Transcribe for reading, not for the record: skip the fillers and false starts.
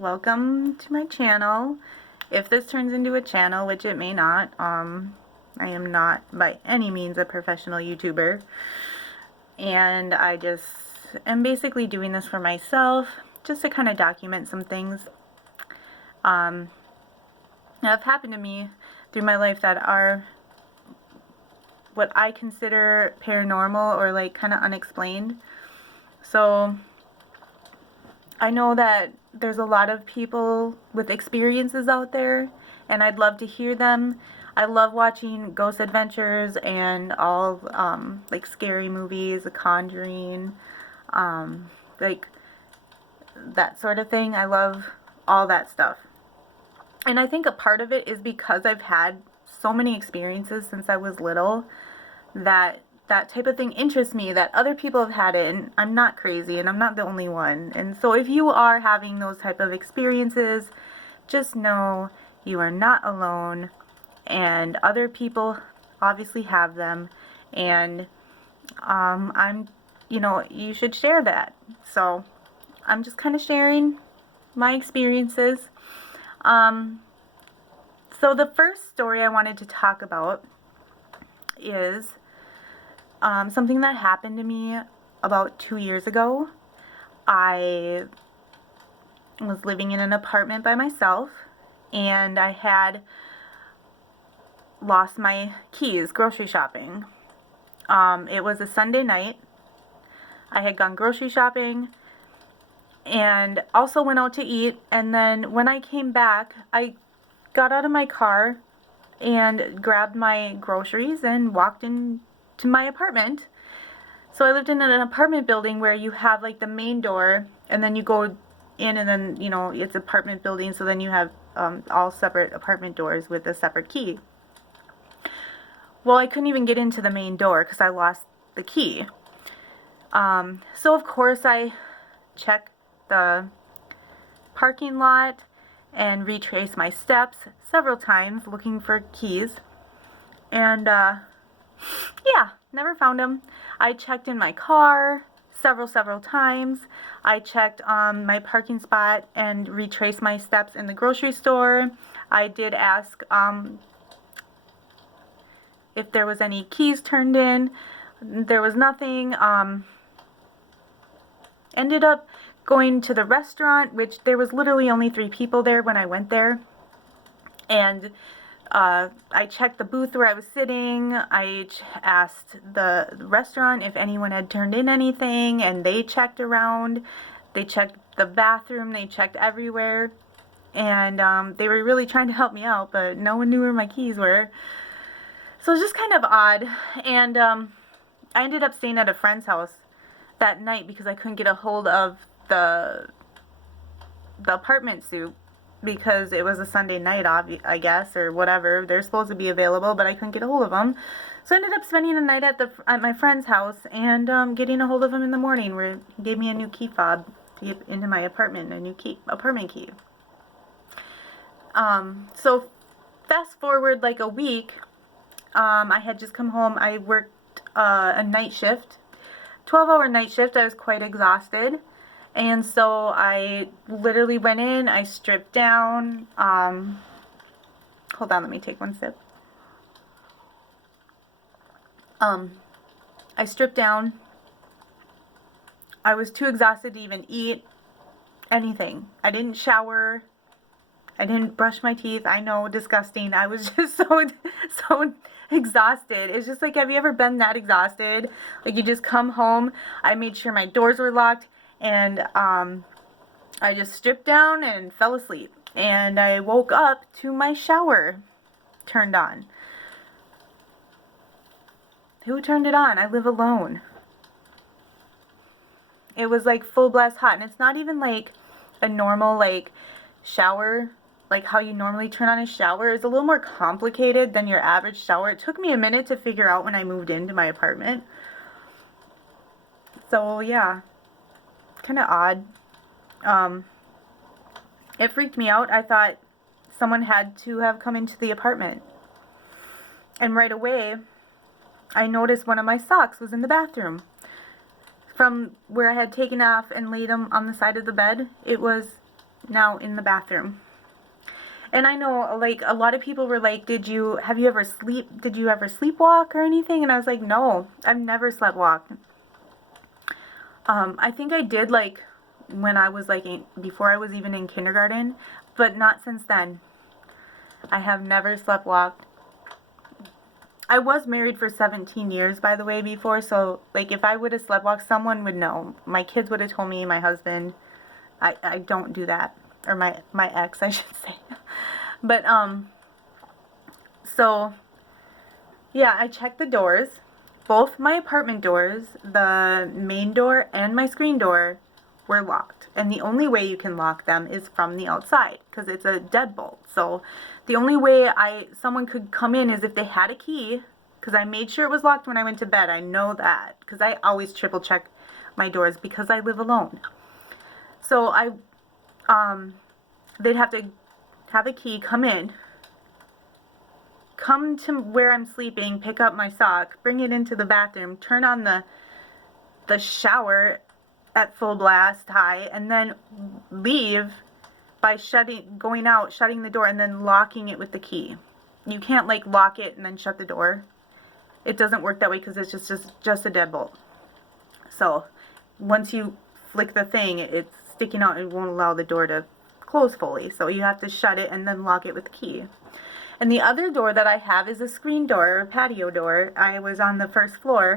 welcome to my channel. If this turns into a channel, which it may not, I am not by any means a professional YouTuber, and I just am basically doing this for myself, just to kind of document some things that have happened to me through my life that are what I consider paranormal or like kind of unexplained. So I know that there's a lot of people with experiences out there, and I'd love to hear them. I love watching ghost adventures and all like scary movies, The Conjuring, like that sort of thing. I love all that stuff. And I think a part of it is because I've had so many experiences since I was little that that type of thing interests me, that other people have had it, and I'm not crazy and I'm not the only one. And so if you are having those type of experiences, just know you are not alone, and other people obviously have them, and you should share that. So I'm just kind of sharing my experiences. So the first story I wanted to talk about is something that happened to me about 2 years ago. I was living in an apartment by myself, and I had lost my keys grocery shopping. It was a Sunday night. I had gone grocery shopping and also went out to eat, and then when I came back, I got out of my car and grabbed my groceries and walked into my apartment. So I lived in an apartment building where you have like the main door, and then you go in, and then it's apartment building, so then you have all separate apartment doors with a separate key. Well, I couldn't even get into the main door because I lost the key. So of course I checked the parking lot and retraced my steps several times looking for keys, and yeah, never found them. I checked in my car several times. I checked my parking spot and retraced my steps in the grocery store. I did ask if there was any keys turned in. There was nothing. Ended up going to the restaurant, which there was literally only 3 people there when I went there. And I checked the booth where I was sitting. I asked the restaurant if anyone had turned in anything, and they checked around. They checked the bathroom. They checked everywhere. And they were really trying to help me out, but no one knew where my keys were. So it was just kind of odd. And I ended up staying at a friend's house that night because I couldn't get a hold of the apartment suite, because it was a Sunday night, I guess, or whatever. They're supposed to be available, but I couldn't get a hold of them. So I ended up spending the night at my friend's house and getting a hold of him in the morning, where he gave me a new key fob to get into my apartment, a new apartment key. So fast forward like a week, I had just come home. I worked a night shift, 12-hour night shift. I was quite exhausted. And so I literally went in, I stripped down, hold on, let me take one sip. I stripped down. I was too exhausted to even eat anything. I didn't shower. I didn't brush my teeth. I know, disgusting. I was just so exhausted. It's just like, have you ever been that exhausted? Like, you just come home. I made sure my doors were locked. And I just stripped down and fell asleep. And I woke up to my shower turned on. Who turned it on? I live alone. It was like full blast hot. And it's not even like a normal like shower, like how you normally turn on a shower. It's a little more complicated than your average shower. It took me a minute to figure out when I moved into my apartment. So yeah. Kind of odd. It freaked me out. I thought someone had to have come into the apartment. And right away, I noticed one of my socks was in the bathroom. From where I had taken off and laid them on the side of the bed, it was now in the bathroom. And I know, like, a lot of people were like, did you ever sleepwalk or anything? And I was like, no, I've never sleptwalked. I think I did, like, when I was, like, before I was even in kindergarten, but not since then. I have never sleptwalked. I was married for 17 years, by the way, before, so, like, if I would have sleptwalked, someone would know. My kids would have told me, my husband. I don't do that. Or my ex, I should say. But, so, yeah, I checked the doors. Both my apartment doors, the main door and my screen door, were locked. And the only way you can lock them is from the outside, because it's a deadbolt. So the only way someone could come in is if they had a key, because I made sure it was locked when I went to bed. I know that, because I always triple check my doors because I live alone. So they'd have to have a key, come in, come to where I'm sleeping, pick up my sock, bring it into the bathroom, turn on the shower at full blast high, and then leave by going out, shutting the door, and then locking it with the key. You can't, like, lock it and then shut the door. It doesn't work that way because it's just a deadbolt. So once you flick the thing, it's sticking out. It won't allow the door to close fully. So you have to shut it and then lock it with the key. And the other door that I have is a screen door, or patio door. I was on the first floor